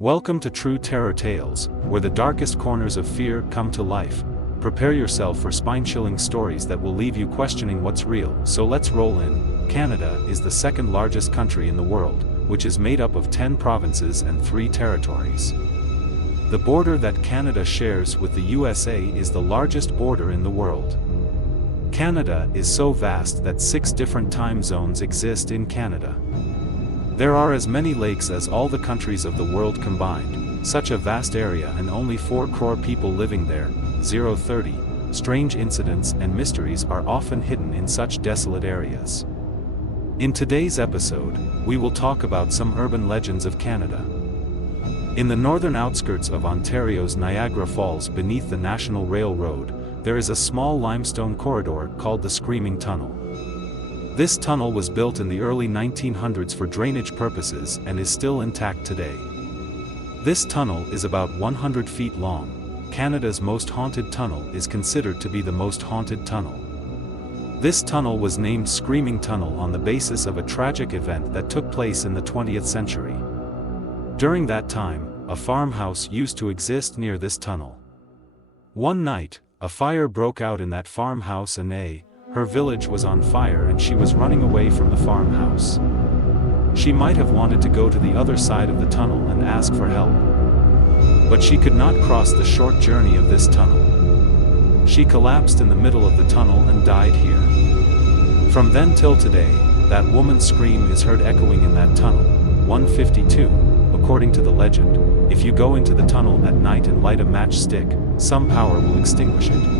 Welcome to True Terror Tales, where the darkest corners of fear come to life. Prepare yourself for spine-chilling stories that will leave you questioning what's real. So let's roll in. Canada is the second largest country in the world, which is made up of 10 provinces and 3 territories. The border that Canada shares with the USA is the largest border in the world. Canada is so vast that 6 different time zones exist in Canada. There are as many lakes as all the countries of the world combined. Such a vast area and only 4 crore people living there. 030. Strange incidents and mysteries are often hidden in such desolate areas. In today's episode, we will talk about some urban legends of Canada. In the northern outskirts of Ontario's Niagara Falls beneath the National Railroad, there is a small limestone corridor called the Screaming Tunnel. This tunnel was built in the early 1900s for drainage purposes and is still intact today. This tunnel is about 100 feet long. Canada's most haunted tunnel is considered to be the most haunted tunnel. This tunnel was named Screaming Tunnel on the basis of a tragic event that took place in the 20th century. During that time, a farmhouse used to exist near this tunnel. One night, a fire broke out in that farmhouse and her village was on fire and she was running away from the farmhouse. She might have wanted to go to the other side of the tunnel and ask for help. But she could not cross the short journey of this tunnel. She collapsed in the middle of the tunnel and died here. From then till today, that woman's scream is heard echoing in that tunnel. 152. According to the legend, if you go into the tunnel at night and light a matchstick, some power will extinguish it.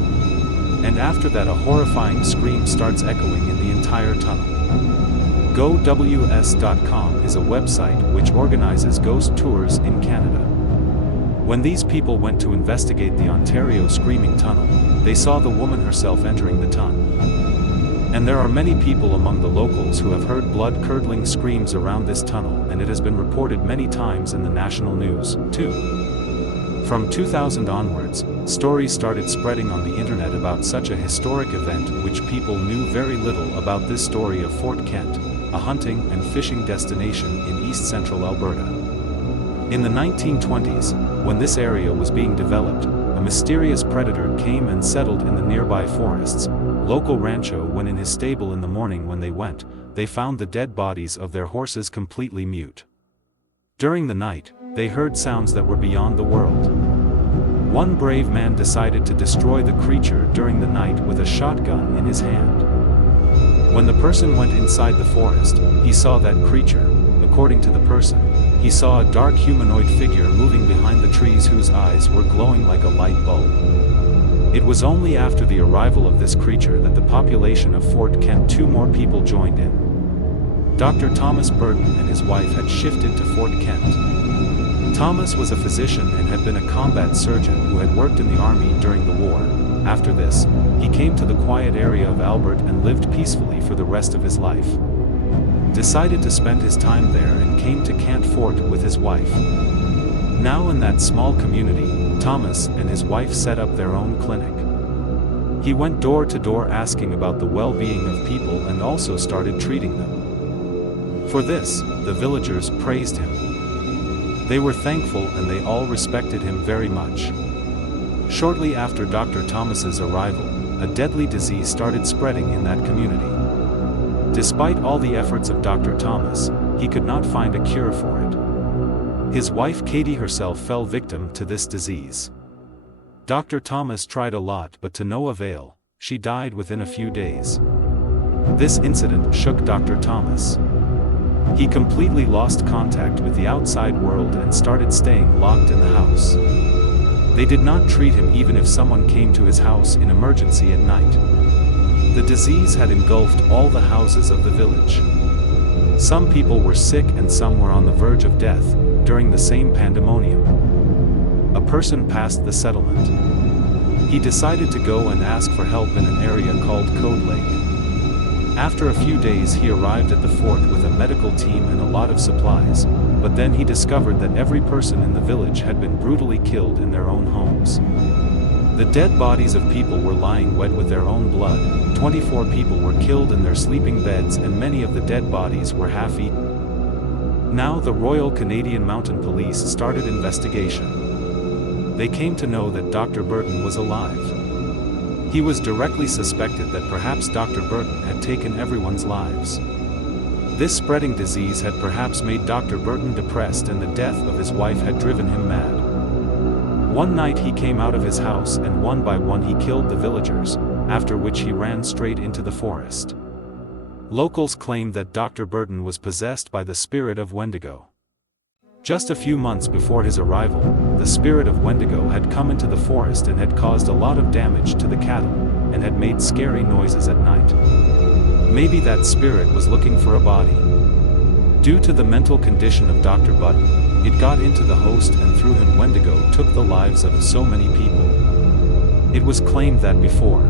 And after that a horrifying scream starts echoing in the entire tunnel. GoWS.com is a website which organizes ghost tours in Canada. When these people went to investigate the Ontario Screaming Tunnel, they saw the woman herself entering the tunnel. And there are many people among the locals who have heard blood-curdling screams around this tunnel, and it has been reported many times in the national news, too. From 2000 onwards, stories started spreading on the internet about such a historic event which people knew very little about. This story of Fort Kent, a hunting and fishing destination in east-central Alberta. In the 1920s, when this area was being developed, a mysterious predator came and settled in the nearby forests. Local rancho went in his stable in the morning. When they went, they found the dead bodies of their horses completely mute. During the night, they heard sounds that were beyond the world. One brave man decided to destroy the creature during the night with a shotgun in his hand. When the person went inside the forest, he saw that creature. According to the person, he saw a dark humanoid figure moving behind the trees whose eyes were glowing like a light bulb. It was only after the arrival of this creature that the population of Fort Kent 2 more people joined in. Dr. Thomas Burton and his wife had shifted to Fort Kent. Thomas was a physician and had been a combat surgeon who had worked in the army during the war. After this, he came to the quiet area of Albert and lived peacefully for the rest of his life. Decided to spend his time there and came to Kent Fort with his wife. Now in that small community, Thomas and his wife set up their own clinic. He went door to door asking about the well-being of people and also started treating them. For this, the villagers praised him. They were thankful and they all respected him very much. Shortly after Dr. Thomas's arrival, a deadly disease started spreading in that community. Despite all the efforts of Dr. Thomas, he could not find a cure for it. His wife Katie herself fell victim to this disease. Dr. Thomas tried a lot but to no avail. She died within a few days. This incident shook Dr. Thomas. He completely lost contact with the outside world and started staying locked in the house. They did not treat him even if someone came to his house in emergency at night. The disease had engulfed all the houses of the village. Some people were sick and some were on the verge of death during the same pandemonium. A person passed the settlement. He decided to go and ask for help in an area called Code Lake. After a few days he arrived at the fort with a medical team and a lot of supplies, but then he discovered that every person in the village had been brutally killed in their own homes. The dead bodies of people were lying wet with their own blood. 24 people were killed in their sleeping beds and many of the dead bodies were half-eaten. Now the Royal Canadian Mounted Police started investigation. They came to know that Dr. Burton was alive. He was directly suspected that perhaps Dr. Burton had taken everyone's lives. This spreading disease had perhaps made Dr. Burton depressed, and the death of his wife had driven him mad. One night he came out of his house and one by one he killed the villagers, after which he ran straight into the forest. Locals claimed that Dr. Burton was possessed by the spirit of Wendigo. Just a few months before his arrival, the spirit of Wendigo had come into the forest and had caused a lot of damage to the cattle, and had made scary noises at night. Maybe that spirit was looking for a body. Due to the mental condition of Dr. Burton, it got into the host, and through him Wendigo took the lives of so many people. It was claimed that before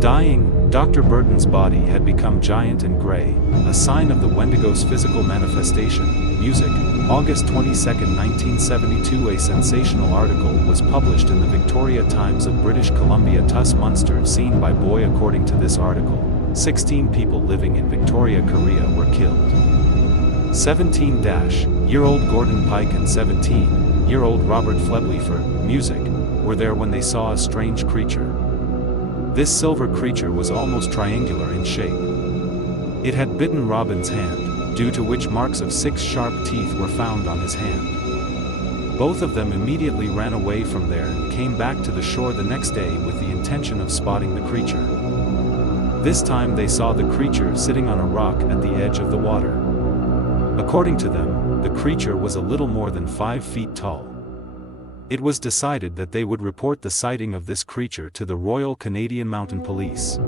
dying, Dr. Burton's body had become giant and gray, a sign of the Wendigo's physical manifestation. Music, August 22, 1972. A sensational article was published in the Victoria Times of British Columbia. Thus Munster seen by boy. According to this article, 16 people living in Victoria, Korea were killed. 17-year-old Gordon Pike and 17-year-old Robert Fleblefer, music, were there when they saw a strange creature. This silver creature was almost triangular in shape. It had bitten Robin's hand, due to which marks of 6 sharp teeth were found on his hand. Both of them immediately ran away from there and came back to the shore the next day with the intention of spotting the creature. This time they saw the creature sitting on a rock at the edge of the water. According to them, the creature was a little more than 5 feet tall. It was decided that they would report the sighting of this creature to the Royal Canadian Mounted Police.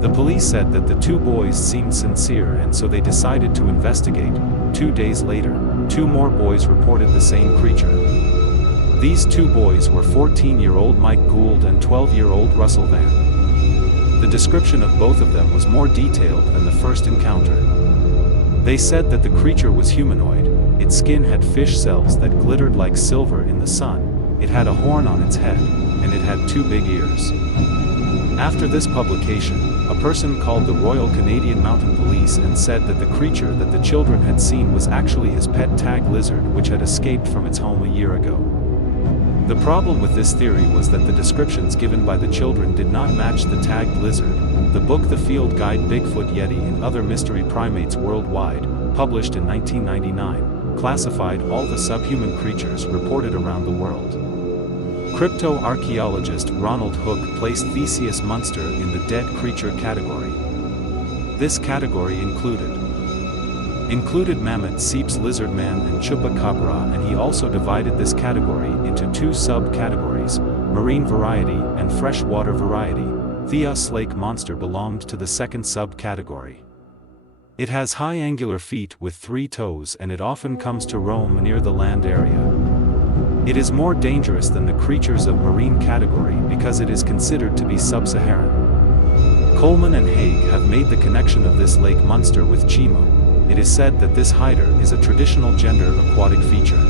The police said that the 2 boys seemed sincere, and so they decided to investigate. 2 days later, 2 more boys reported the same creature. These 2 boys were 14-year-old Mike Gould and 12-year-old Russell Van. The description of both of them was more detailed than the first encounter. They said that the creature was humanoid. Its skin had fish cells that glittered like silver in the sun, it had a horn on its head, and it had 2 big ears. After this publication, a person called the Royal Canadian Mounted Police and said that the creature that the children had seen was actually his pet tag lizard, which had escaped from its home a year ago. The problem with this theory was that the descriptions given by the children did not match the tagged lizard. The book The Field Guide Bigfoot, Yeti and Other Mystery Primates Worldwide, published in 1999, classified all the subhuman creatures reported around the world. Cryptoarchaeologist Ronald Hook placed Theseus Munster in the dead creature category. This category included mammoth, seeps, lizard man and chupacabra, and he also divided this category into 2 subcategories, marine variety and freshwater variety. Theos lake monster belonged to the second subcategory. It has high angular feet with 3 toes, and it often comes to roam near the land area. It is more dangerous than the creatures of marine category because it is considered to be sub-Saharan. Coleman and Haig have made the connection of this lake monster with Chimo. It is said that this hider is a traditional gender aquatic feature.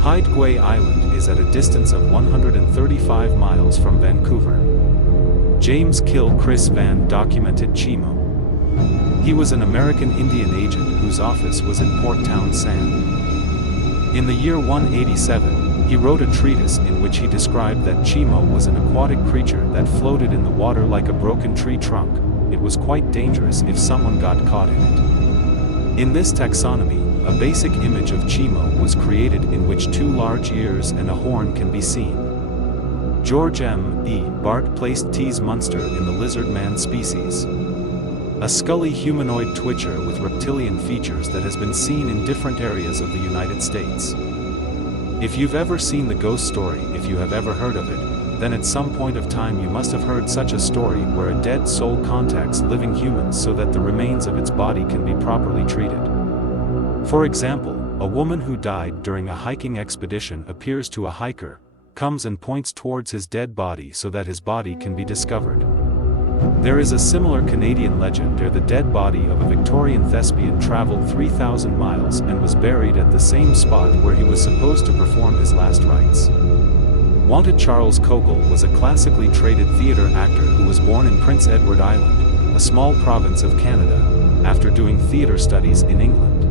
Hidegway Island is at a distance of 135 miles from Vancouver. James Kill Chris Van documented Chimo. He was an American Indian agent whose office was in Port Townsend. In the year 187, he wrote a treatise in which he described that Chimo was an aquatic creature that floated in the water like a broken tree trunk. It was quite dangerous if someone got caught in it. In this taxonomy, a basic image of Chimo was created in which 2 large ears and a horn can be seen. George M. E. Bart placed Tees Munster in the lizard man species. A scully humanoid twitcher with reptilian features that has been seen in different areas of the United States. If you've ever seen the ghost story, if you have ever heard of it, then at some point of time you must have heard such a story where a dead soul contacts living humans so that the remains of its body can be properly treated. For example, a woman who died during a hiking expedition appears to a hiker, comes and points towards his dead body so that his body can be discovered. There is a similar Canadian legend where the dead body of a Victorian thespian traveled 3,000 miles and was buried at the same spot where he was supposed to perform his last rites. Wanted Charles Kogel was a classically trained theatre actor who was born in Prince Edward Island, a small province of Canada, after doing theatre studies in England.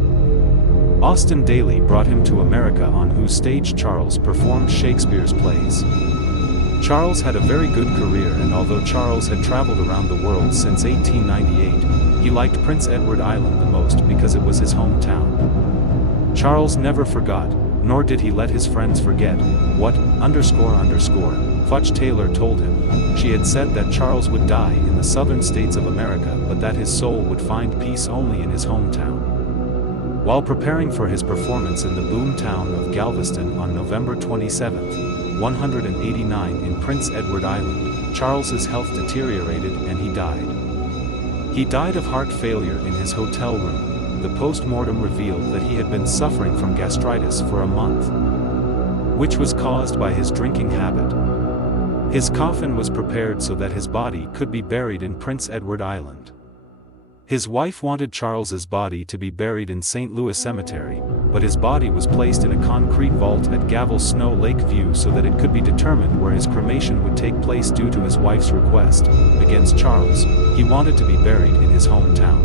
Austin Daly brought him to America, on whose stage Charles performed Shakespeare's plays. Charles had a very good career, and although Charles had traveled around the world since 1898, he liked Prince Edward Island the most because it was his hometown. Charles never forgot, nor did he let his friends forget, what Fudge Taylor told him. She had said that Charles would die in the southern states of America, but that his soul would find peace only in his hometown. While preparing for his performance in the boom town of Galveston on November 27, 189 in Prince Edward Island, Charles's health deteriorated and he died. He died of heart failure in his hotel room. The post-mortem revealed that he had been suffering from gastritis for a month, which was caused by his drinking habit. His coffin was prepared so that his body could be buried in Prince Edward Island. His wife wanted Charles's body to be buried in St. Louis Cemetery, but his body was placed in a concrete vault at Gavel Snow Lake View so that it could be determined where his cremation would take place due to his wife's request. Against Charles, he wanted to be buried in his hometown.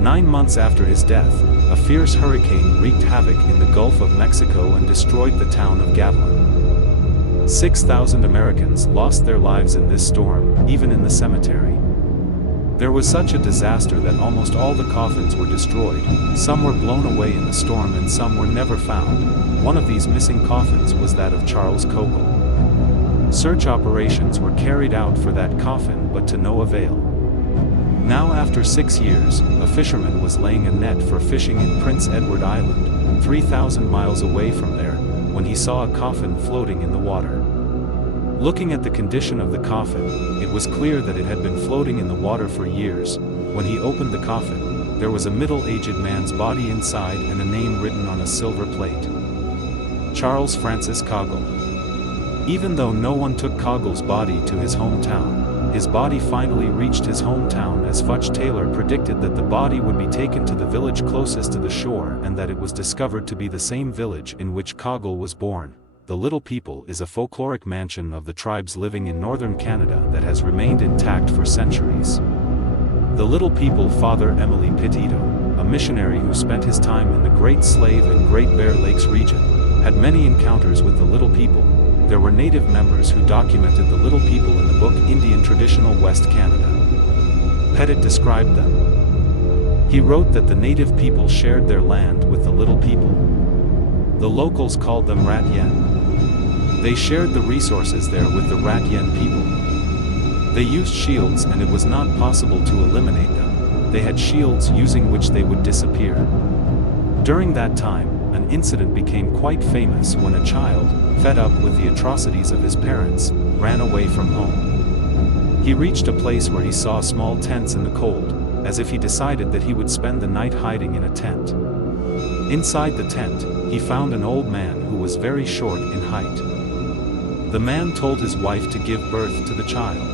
9 months after his death, a fierce hurricane wreaked havoc in the Gulf of Mexico and destroyed the town of Gavelin. 6,000 Americans lost their lives in this storm, even in the cemetery. There was such a disaster that almost all the coffins were destroyed. Some were blown away in the storm and some were never found. One of these missing coffins was that of Charles Kogel. Search operations were carried out for that coffin, but to no avail. Now, after 6 years, a fisherman was laying a net for fishing in Prince Edward Island, 3,000 miles away from there, when he saw a coffin floating in the water. Looking at the condition of the coffin, it was clear that it had been floating in the water for years. When he opened the coffin, there was a middle-aged man's body inside and a name written on a silver plate: Charles Francis Kogel. Even though no one took Kogel's body to his hometown, his body finally reached his hometown, as Fudge Taylor predicted that the body would be taken to the village closest to the shore and that it was discovered to be the same village in which Kogel was born. The Little People is a folkloric mansion of the tribes living in northern Canada that has remained intact for centuries. The Little People Father Emily Petito, a missionary who spent his time in the Great Slave and Great Bear Lakes region, had many encounters with the Little People. There were native members who documented the Little People in the book Indian Traditional West Canada. Pettit described them. He wrote that the native people shared their land with the Little People. The locals called them Rat Yen. They shared the resources there with the Rat Yen people. They used shields and it was not possible to eliminate them. They had shields using which they would disappear. During that time, an incident became quite famous when a child, fed up with the atrocities of his parents, ran away from home. He reached a place where he saw small tents in the cold, as if he decided that he would spend the night hiding in a tent. Inside the tent, he found an old man who was very short in height. The man told his wife to give birth to the child.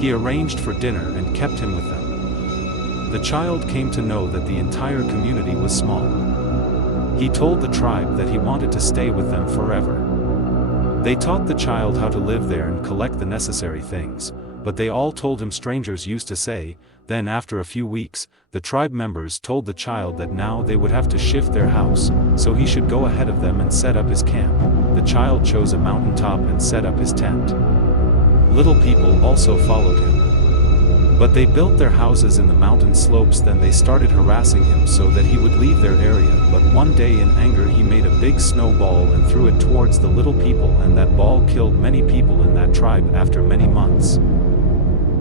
He arranged for dinner and kept him with them. The child came to know that the entire community was small. He told the tribe that he wanted to stay with them forever. They taught the child how to live there and collect the necessary things, but they all told him strangers used to say. Then after a few weeks, the tribe members told the child that now they would have to shift their house, so he should go ahead of them and set up his camp. The child chose a mountaintop and set up his tent. Little People also followed him. But they built their houses in the mountain slopes. Then they started harassing him so that he would leave their area. But one day in anger he made a big snowball and threw it towards the Little People, and that ball killed many people in that tribe after many months.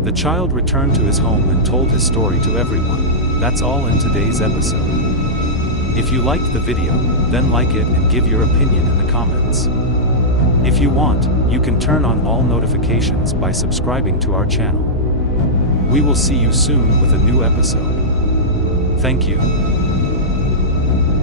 The child returned to his home and told his story to everyone. That's all in today's episode. If you liked the video, then like it and give your opinion in the comments. If you want, you can turn on all notifications by subscribing to our channel. We will see you soon with a new episode. Thank you.